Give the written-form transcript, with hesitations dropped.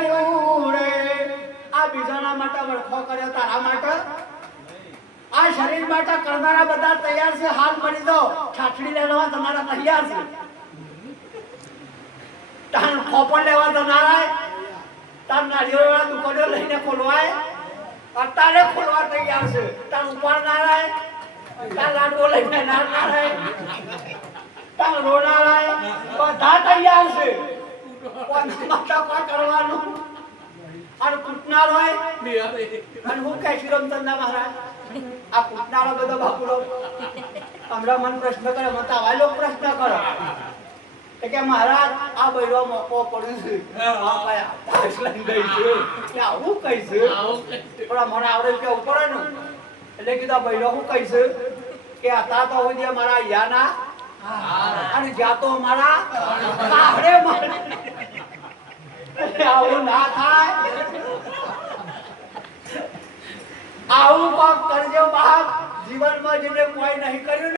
કર્યું રે આ બીજાના માટે વળખો કર્યો તારા માટે આ શરીર માટે કરનારા બધા તૈયાર છે હાલ મળી દો છાછડી લેવા તમારા તૈયાર છે તાન ખોપો લેવા તમારા તાન નાળિયેર દુકાનો લઈને ખોલવાય અત્યારે ખોલવા તૈયાર છે તાન ઉપર નારાય તાન લાડવો લઈને નારાય તાન રોડારાય બધા તૈયાર છે કોઈ માતા કો કરવાનું અને કૂટનાર હોય અને હું કઈ શ્રીરામચંદ્ર મહારાજ આ કૂટનારો બધો બાપુડો હમણાં મને પ્રશ્ન કરે મત આવા પ્રશ્ન કરો કે મહારાજ આ બૈરો મોકો પડ્યું છે આ કયા તાસ લઈને ગઈ છે કે આવું કઈ છે પણ મને આવડે કે ઉપર ને એટલે કીધા બૈરો હું કઈ છે કે હતા તો હોય દે મારા યાના અને જાતો મારા કાહડે મારે આવું ના થાય આવું પાપ કરજો બાપ જીવનમાં જેને કોઈ નહીં કર્યું